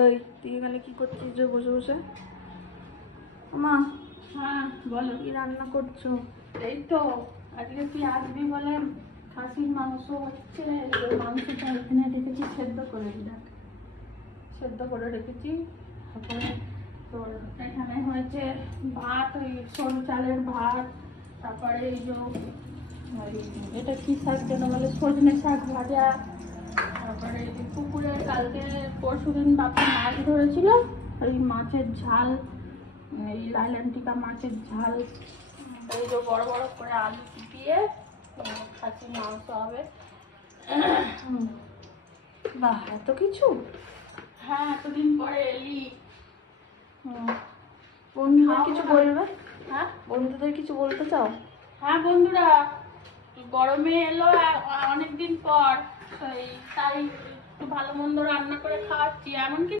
এই তুই এখানে কি করছিস যে বসে বসে? মা, হ্যাঁ বলো। কি রান্না করছো? এই তো আজকে তুই আসবি বলে খাসির মাংস হচ্ছে। মাংসটা এখানে রেখেছি সেদ্ধ করে, দেখ সেদ্ধ করে রেখেছি। তারপরে তোর এখানে হয়েছে ভাত, ওই সরু চালের ভাত। তারপরে এই যে ওই এটা কি শাক যেন বলে, সজনে শাক ভাজা। তারপরে এই যে পুকুরে কালকে পরশুদিন বাপা মাছ ধরেছিল, ওই মাছের ঝাল, এই লাইলান্টিকা মাছের ঝাল। এই যে বড় বড় করে আলু দিয়ে খাসির মাংস হবে। বাহ, এত কিছু! হ্যাঁ, এতদিন পরে এলি। বন্ধুদের কিছু বলবে? হ্যাঁ বন্ধুদের কিছু বলতে চাও? হ্যাঁ বন্ধুরা, গরমে এলো অনেকদিন পর, তাই একটু ভালো মন্দ রান্না করে খাওয়াচ্ছি। এমনকি